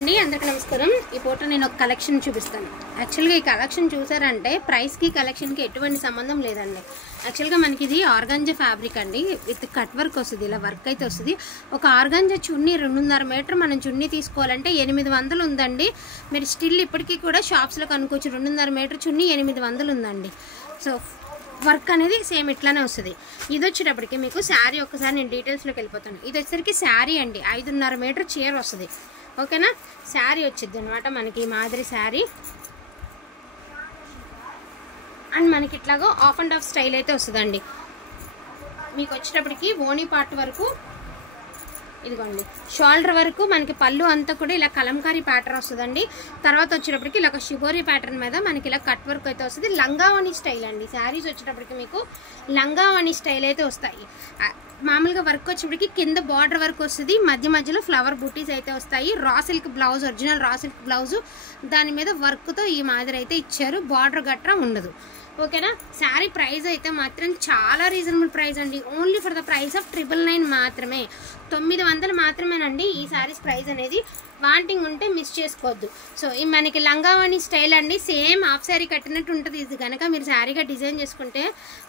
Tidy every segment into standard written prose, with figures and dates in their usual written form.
అందరికీ నమస్కారం। ఈ ఫోటో నేను ఒక కలెక్షన్ చూపిస్తాను। యాక్చువల్గా ఈ కలెక్షన్ చూసారంటే ప్రైస్ కి కలెక్షన్ కి ఎటువంటి సంబంధం లేదండి। యాక్చువల్గా మనకి ఇది ఆర్గాంజా ఫ్యాబ్రిక్ అండి, విత్ కట్ వర్క్ వస్తుంది, ఇలా వర్క్ అయితే వస్తుంది। ఒక ఆర్గాంజా చున్నీ 2.5 మీటర్ మనం చున్నీ తీసుకోవాలంటే 800 ఉందండి। మీరు స్టిల్ ఇప్పటికీ కూడా షాప్స్లో కనుక్కోవచ్చు, 2.5 మీటర్ చున్నీ 800 ఉందండి। సో వర్క్ అనేది సేమ్ ఇట్లానే వస్తుంది। ఇది వచ్చేటప్పటికి మీకు శారీ ఒక్కసారి నేను డీటెయిల్స్లోకి వెళ్ళిపోతాను। ఇది వచ్చేసరికి శారీ అండి, 5.5 మీటర్ చీర వస్తుంది, ఓకేనా। శారీ వచ్చింది అనమాట మనకి మాదిరి శారీ, అండ్ మనకి ఇట్లాగో ఆఫ్ అండ్ ఆఫ్ స్టైల్ అయితే వస్తుందండి। మీకు వచ్చేటప్పటికి ఓనీ పార్ట్ వరకు ఇదిగోండి, షోల్డర్ వరకు మనకి పళ్ళు అంతా కూడా ఇలా కలంకారీ ప్యాటర్న్ వస్తుందండి। తర్వాత వచ్చేటప్పటికి ఇలా ఒక షిబోరీ ప్యాటర్న్ మీద మనకి ఇలా కట్ వర్క్ అయితే వస్తుంది। లంగావణి స్టైల్ అండి, శారీస్ వచ్చేటప్పటికి మీకు లంగావణి స్టైల్ అయితే వస్తాయి। మామూలుగా వర్క్ వచ్చేప్పటికి కింద బార్డర్ వర్క్ వస్తుంది, మధ్య మధ్యలో ఫ్లవర్ బూటీస్ అయితే వస్తాయి। Raw silk blouse, original raw silk blouse, దాని మీద వర్క్తో ఈ మాదిరి అయితే ఇచ్చారు, బార్డర్ గట్రా ఉండదు, ఓకేనా। శారీ ప్రైస్ అయితే మాత్రం చాలా రీజనబుల్ ప్రైస్ అండి, only for the price of 999 మాత్రమే, 900 మాత్రమేనండి ఈ శారీస్ ప్రైస్ అనేది। వాంటింగ్ ఉంటే మిస్ చేసుకోవద్దు। సో ఈ మనకి లంగావణి స్టైల్ అండి, సేమ్ హాఫ్ శారీ కట్టినట్టు ఉంటుంది। ఇది కనుక మీరు శారీగా డిజైన్ చేసుకుంటే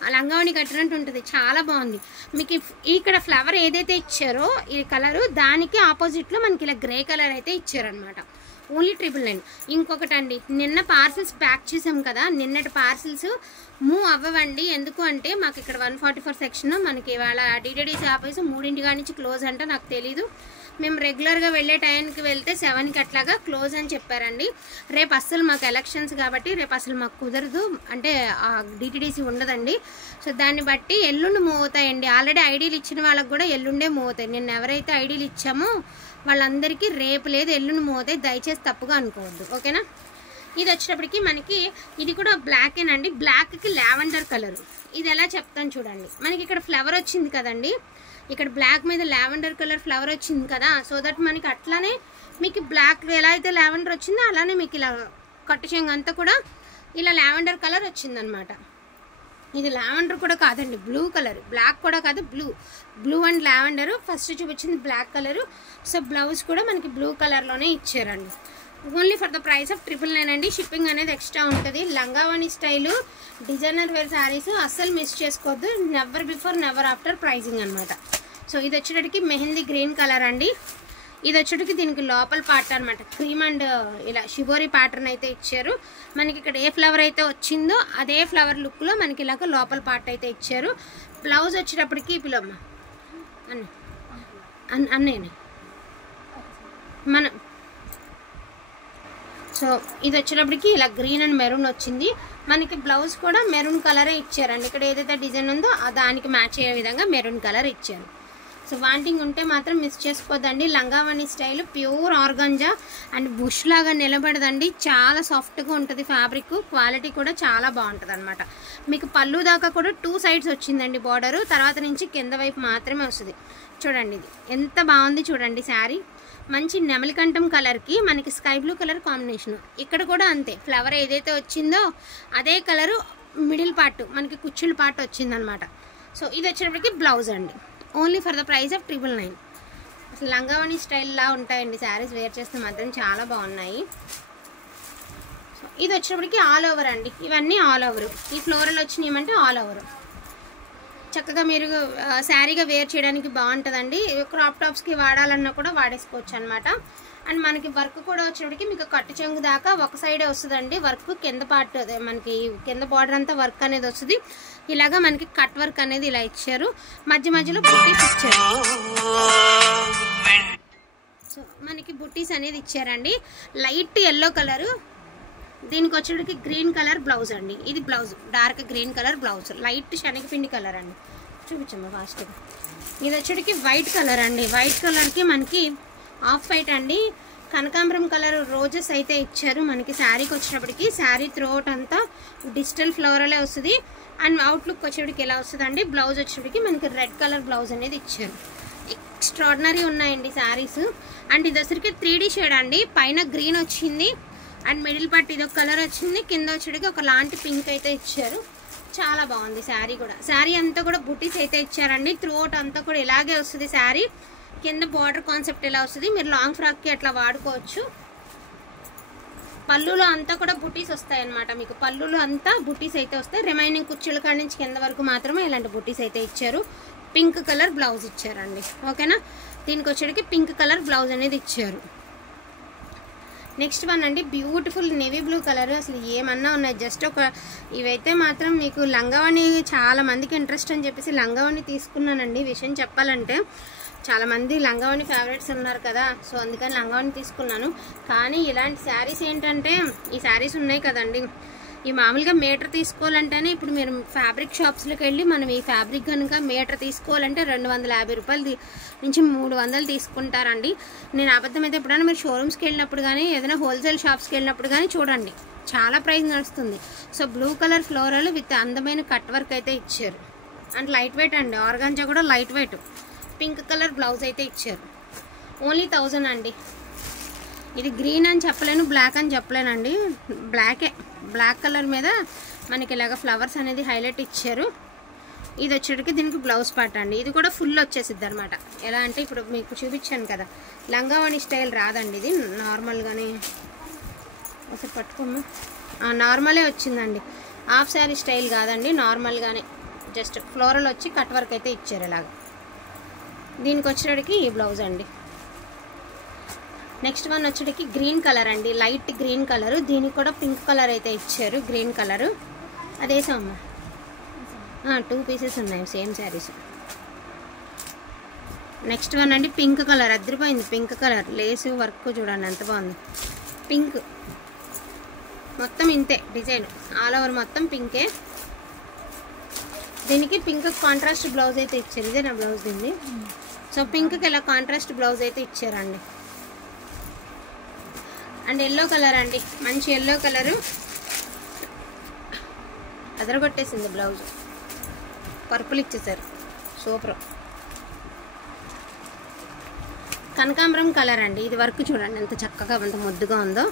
ఆ లంగావణి కట్టినట్టు ఉంటుంది, చాలా బాగుంది। మీకు ఇక్కడ ఫ్లవర్ ఏదైతే ఇచ్చారో ఈ కలరు, దానికి ఆపోజిట్లో మనకి ఇలా గ్రే కలర్ అయితే ఇచ్చారనమాట, ఓన్లీ 999। ఇంకొకటి అండి, నిన్న పార్సిల్స్ ప్యాక్ చేసాం కదా, నిన్నటి పార్సిల్స్ మూవ్ అవ్వండి, ఎందుకు అంటే మాకు ఇక్కడ 144 సెక్షన్ మనకి ఇవాళ డిటిడిసి ఆఫీస్ 3 నుంచి క్లోజ్ అంటే నాకు తెలీదు, మేము రెగ్యులర్గా వెళ్ళే టైంకి వెళ్తే 7కి అట్లాగా క్లోజ్ అని చెప్పారండి। రేపు అస్సలు మాకు ఎలక్షన్స్ కాబట్టి రేపు అసలు మాకు కుదరదు, అంటే డిటిడిసి ఉండదండి। సో దాన్ని బట్టి ఎల్లుండి మూవ్ అవుతాయండి, ఆల్రెడీ ఐడీలు ఇచ్చిన వాళ్ళకి కూడా ఎల్లుండే మూవ్ అవుతాయి। నిన్న ఎవరైతే ఐడీలు ఇచ్చామో వాళ్ళందరికీ రేపు లేదు ఎల్లుండి మూవ్ అవుతాయి, దయచేసి తప్పుగా అనుకోవద్దు, ఓకేనా। ఇది వచ్చేటప్పటికి మనకి ఇది కూడా బ్లాకేనండి, బ్లాక్కి లావెండర్ కలర్, ఇది ఎలా చెప్తాను చూడండి। మనకి ఇక్కడ ఫ్లవర్ వచ్చింది కదండి, ఇక్కడ బ్లాక్ మీద లావెండర్ కలర్ ఫ్లవర్ వచ్చింది కదా, సో దట్ మనకి అట్లానే మీకు బ్లాక్ ఎలా అయితే లావెండర్ వచ్చిందో అలానే మీకు ఇలా కట్టు చెంగు అంతా కూడా ఇలా లావెండర్ కలర్ వచ్చిందనమాట। ఇది లావెండర్ కూడా కాదండి, బ్లూ కలర్, బ్లాక్ కూడా కాదు, బ్లూ అండ్ లావెండర్, ఫస్ట్ చూపించింది బ్లాక్ కలరు। సో బ్లౌజ్ కూడా మనకి బ్లూ కలర్లోనే ఇచ్చారండి, only for the price of 999 అండి। షిప్పింగ్ అనేది ఎక్స్ట్రా ఉంటుంది। లంగావణి స్టైలు డిజైనర్ వేర్ శారీస్ అస్సలు మిస్ చేసుకోవద్దు, never before never after pricing అనమాట। సో ఇది వచ్చేటప్పటికి మెహందీ గ్రీన్ కలర్ అండి, ఇది వచ్చేటికి దీనికి లోపల పార్ట్ అనమాట, క్రీమ్ అండ్ ఇలా షిబోరీ ప్యాటర్న్ అయితే ఇచ్చారు। మనకి ఇక్కడ ఏ ఫ్లవర్ అయితే వచ్చిందో అదే ఫ్లవర్ లుక్లో మనకి ఇలాగ లోపల పార్ట్ అయితే ఇచ్చారు। బ్లౌజ్ వచ్చేటప్పటికి పిలమ్మ అన్నేనే మనం, సో ఇది వచ్చేటప్పటికి ఇలా గ్రీన్ అండ్ మెరూన్ వచ్చింది, మనకి బ్లౌజ్ కూడా మెరూన్ కలరే ఇచ్చారండి, ఇక్కడ ఏదైతే డిజైన్ ఉందో దానికి మ్యాచ్ అయ్యే విధంగా మెరూన్ కలర్ ఇచ్చారు। సో వాంటింగ్ ఉంటే మాత్రం మిస్ చేసుకోవద్దండి। Langavoni style pure organza and బుష్ లాగా నిలబడదండి, చాలా సాఫ్ట్గా ఉంటుంది ఫ్యాబ్రిక్, క్వాలిటీ కూడా చాలా బాగుంటుంది అనమాట। మీకు పళ్ళు దాకా కూడా 2 సైడ్స్ వచ్చిందండి బార్డరు, తర్వాత నుంచి కింద వైపు మాత్రమే వస్తుంది। చూడండి ఇది ఎంత బాగుంది చూడండి శారీ, మంచి నెమలికంఠం కలర్కి మనకి స్కై బ్లూ కలర్ కాంబినేషన్, ఇక్కడ కూడా అంతే ఫ్లవర్ ఏదైతే వచ్చిందో అదే కలరు మిడిల్ పార్ట్ మనకి కుచ్చుల పార్ట్ వచ్చిందనమాట। సో ఇది వచ్చేటప్పటికి బ్లౌజ్ అండి, only for the price of 999। అసలు లంగావణి స్టైల్లా ఉంటాయండి శారీస్, వేర్ చేస్తే మాత్రం చాలా బాగున్నాయి। సో ఇది వచ్చేటప్పటికి ఆల్ ఓవర్ అండి, ఇవన్నీ ఆల్ ఓవర్, ఈ ఫ్లోరల్ వచ్చినాయమంటే ఆల్ ఓవర్, చక్కగా మీరు శారీగా వేర్ చేయడానికి బాగుంటుందండి, క్రాప్ టాప్స్కి వాడాలన్నా కూడా వాడేసుకోవచ్చు అనమాట। అండ్ మనకి వర్క్ కూడా వచ్చేటప్పటికి మీకు కట్టు చెంగు దాకా ఒక సైడే వస్తుందండి వర్క్, కింద పార్ట్ అదే మనకి కింద బార్డర్ అంతా వర్క్ అనేది వస్తుంది, ఇలాగా మనకి కట్ వర్క్ అనేది ఇలా ఇచ్చారు, మధ్య మధ్యలో బుట్టీస్ ఇచ్చారు। సో మనకి బుట్టీస్ అనేది ఇచ్చారండి, లైట్ ఎల్లో కలరు, దీనికి వచ్చేటికి గ్రీన్ కలర్ బ్లౌజ్ అండి, ఇది blouse dark green colour blouse, light శనగపిండి కలర్ అండి, చూపించమ్మా ఫాస్ట్గా। ఇది వచ్చేటికి వైట్ కలర్ అండి, వైట్ కలర్కి మనకి ఆఫ్ వైట్ అండి, కనకాంబరం కలర్ రోజెస్ అయితే ఇచ్చారు మనకి శారీకి వచ్చేటప్పటికి। శారీ త్రోట్ అంతా డిజిటల్ ఫ్లవరలే వస్తుంది, అండ్ అవుట్లుక్ వచ్చేటికి ఎలా వస్తుంది అండి, బ్లౌజ్ వచ్చేటికి మనకి రెడ్ కలర్ బ్లౌజ్ అనేది ఇచ్చారు, ఎక్స్ట్రాడినరీ ఉన్నాయండి శారీస్। అండ్ ఇది వచ్చరికి 3D షేడ్ అండి, పైన గ్రీన్ వచ్చింది అండ్ మిడిల్ పార్ట్ ఇది ఒక కలర్ వచ్చింది, కింద వచ్చేటికి ఒక లాంటి పింక్ అయితే ఇచ్చారు, చాలా బాగుంది శారీ కూడా। శారీ అంతా కూడా బుటీస్ అయితే ఇచ్చారండి, త్రోట్ అంతా కూడా ఇలాగే వస్తుంది శారీ, కింద బార్డర్ కాన్సెప్ట్ ఇలా వస్తుంది. మీరు లాంగ్ ఫ్రాక్కి అట్లా వాడుకోవచ్చు. పళ్ళులో అంతా కూడా బుటీస్ వస్తాయి అన్నమాట. మీకు పళ్ళులో అంతా బుటీస్ అయితే వస్తాయి. రిమైనింగ్ కుర్చీల కాడి నుంచి కింద వరకు మాత్రమే ఇలాంటి బుటీస్ అయితే ఇచ్చారు. పింక్ కలర్ బ్లౌజ్ ఇచ్చారండి. ఓకేనా, దీనికి వచ్చేటికి పింక్ కలర్ బ్లౌజ్ అనేది ఇచ్చారు. నెక్స్ట్ వన్ అండి, బ్యూటిఫుల్ నేవీ బ్లూ కలర్. అసలు ఏమన్నా ఉన్నాయి, జస్ట్ ఒక ఇవైతే మాత్రం మీకు లంగావణి చాలా మందికి ఇంట్రెస్ట్ అని చెప్పేసి లంగావణి తీసుకున్నానండి. విషయం చెప్పాలంటే చాలామంది లంగావణి ఫేవరెట్స్ ఉన్నారు కదా, సో అందుకని లంగావణి తీసుకున్నాను. కానీ ఇలాంటి శారీస్ ఏంటంటే, ఈ శారీస్ ఉన్నాయి కదండి, ఈ మామూలుగా మీటర్ తీసుకోవాలంటేనే ఇప్పుడు మీరు ఫ్యాబ్రిక్ షాప్స్లోకి వెళ్ళి మనం ఈ ఫ్యాబ్రిక్ కనుక మీటర్ తీసుకోవాలంటే 250 రూపాయలు నుంచి 300 తీసుకుంటారండి. నేను అబద్ధం అయితే ఎప్పుడైనా మీరు షోరూమ్స్కి వెళ్ళినప్పుడు కానీ ఏదైనా హోల్సేల్ షాప్స్కి వెళ్ళినప్పుడు కానీ చూడండి, చాలా ప్రైస్ నడుస్తుంది. So blue colour floral with అందమైన కట్ వర్క్ అయితే ఇచ్చారు. అండ్ లైట్ వెయిట్ అండి, ఆర్గాంజా కూడా light weight. Pink colour blouse అయితే ఇచ్చారు. ఓన్లీ 1000 అండి. ఇది గ్రీన్ అని చెప్పలేను, బ్లాక్ అని చెప్పలేనండి, బ్లాకే. బ్లాక్ కలర్ మీద మనకి ఇలాగ ఫ్లవర్స్ అనేది హైలైట్ ఇచ్చారు. ఇది వచ్చేటికి దీనికి బ్లౌజ్ పార్ట్ అండి. ఇది కూడా ఫుల్ వచ్చేసిద్ది అనమాట. ఎలా అంటే ఇప్పుడు మీకు చూపించాను కదా, లంగావణి స్టైల్ రాదండి, ఇది నార్మల్గానే ఒకసారి పట్టుకోమ్మా. నార్మలే వచ్చిందండి, హాఫ్ శారీ స్టైల్ కాదండి, నార్మల్గానే జస్ట్ ఫ్లోరల్ వచ్చి కట్ వర్క్ అయితే ఇచ్చారు ఇలాగ. దీనికి వచ్చేటికి ఈ బ్లౌజ్ అండి. నెక్స్ట్ వన్ వచ్చేటికి గ్రీన్ కలర్ అండి, లైట్ గ్రీన్ కలర్. దీనికి కూడా పింక్ కలర్ అయితే ఇచ్చారు, గ్రీన్ కలరు. అదేసమ్మా 2 పీసెస్ ఉన్నాయి సేమ్ శారీస్. నెక్స్ట్ వన్ అండి, పింక్ కలర్. అదిరిపోయింది పింక్ కలర్. లేసు వర్క్ చూడండి ఎంత బాగుంది. పింక్ మొత్తం ఇంతే డిజైన్, ఆల్ ఓవర్ మొత్తం పింకే. దీనికి పింక్ కాంట్రాస్ట్ బ్లౌజ్ అయితే ఇచ్చారు. ఇదే నా బ్లౌజ్ దీన్ని. సో పింక్కి ఇలా కాంట్రాస్ట్ బ్లౌజ్ అయితే ఇచ్చారండి. అండ్ ఎల్లో కలర్ అండి, మంచి ఎల్లో కలరు. అదరగొట్టేసింది బ్లౌజ్, పర్పుల్ ఇచ్చేసారు, సూపర్. కనకాంబరం కలర్ అండి. ఇది వర్క్ చూడండి ఎంత చక్కగా ఎంత ముద్దుగా ఉందో.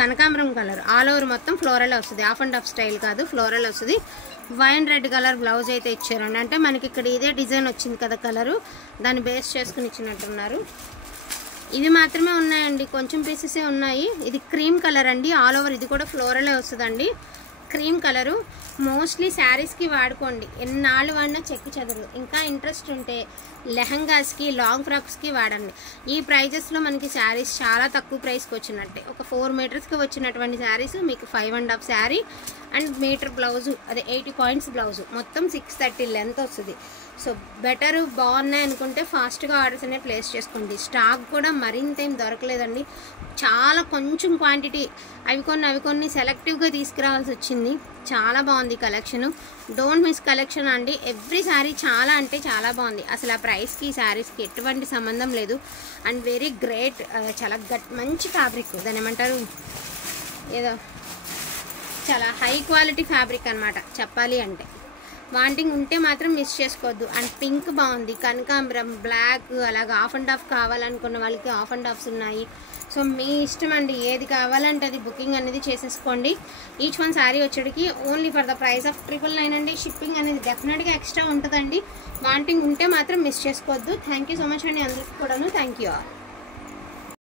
కనకాంబరం కలర్ ఆల్ ఓవర్ మొత్తం ఫ్లోరల్ వస్తుంది, హాఫ్ అండ్ హాఫ్ స్టైల్ కాదు, ఫ్లోరల్ వస్తుంది. వైన్ రెడ్ కలర్ బ్లౌజ్ అయితే ఇచ్చారండి. అంటే మనకి ఇక్కడ ఇదే డిజైన్ వచ్చింది కదా కలరు, దాన్ని బేస్ చేసుకుని ఇచ్చినట్టున్నారు. ఇవి మాత్రమే ఉన్నాయండి, కొంచెం పీసెసే ఉన్నాయి. ఇది క్రీమ్ కలర్ అండి, ఆల్ ఓవర్ ఇది కూడా ఫ్లోరలే వస్తుందండి. క్రీమ్ కలరు మోస్ట్లీ శారీస్కి వాడుకోండి, ఎన్నాళ్ళు వాడినా చెక్కు చెదరు. ఇంకా ఇంట్రెస్ట్ ఉంటే లెహంగాస్కి, లాంగ్ ఫ్రాక్స్కి వాడండి. ఈ ప్రైజెస్లో మనకి శారీస్ చాలా తక్కువ ప్రైస్కి వచ్చినట్టే. ఒక 4 మీటర్స్కి వచ్చినటువంటి శారీస్ మీకు 5.5 శారీ అండ్ మీటర్ బ్లౌజు, అదే 80 పాయింట్స్ బ్లౌజు, మొత్తం 630 లెంత్ వస్తుంది. సో బెటర్, బాగున్నాయి అనుకుంటే ఫాస్ట్గా ఆర్డర్స్ అనేవి ప్లేస్ చేసుకోండి. స్టాక్ కూడా మరింత ఏం దొరకలేదండి, చాలా కొంచెం క్వాంటిటీ, అవి కొన్ని సెలెక్టివ్గా తీసుకురావాల్సి వచ్చింది. చాలా బాగుంది కలెక్షన్, డోంట్ మిస్ కలెక్షన్ అండి. ఎవ్రీ శారీ చాలా అంటే చాలా బాగుంది. అసలు ఆ ప్రైస్కి ఈ శారీస్కి ఎటువంటి సంబంధం లేదు. అండ్ వెరీ గ్రేట్, చాలా మంచి ఫ్యాబ్రిక్, దాని ఏమంటారు, ఏదో చాలా హై క్వాలిటీ ఫ్యాబ్రిక్ అనమాట చెప్పాలి అంటే. వాంటింగ్ ఉంటే మాత్రం మిస్ చేసుకోవద్దు. అండ్ పింక్ బాగుంది, కనకాంబరం, బ్లాక్, అలాగా హాఫ్ అండ్ హాఫ్ కావాలనుకున్న వాళ్ళకి హాఫ్ అండ్ హాఫ్స్ ఉన్నాయి. సో మీ ఇష్టం అండి, ఏది కావాలంటే అది బుకింగ్ అనేది చేసేసుకోండి. ఈచ్ వన్ శారీ వచ్చేటికి only for the price of 999 అండి. షిప్పింగ్ అనేది డెఫినెట్గా ఎక్స్ట్రా ఉంటుందండి. వాంటింగ్ ఉంటే మాత్రం మిస్ చేసుకోవద్దు. థ్యాంక్ యూ సో మచ్ అండి అందరికీ కూడాను. Thank you all.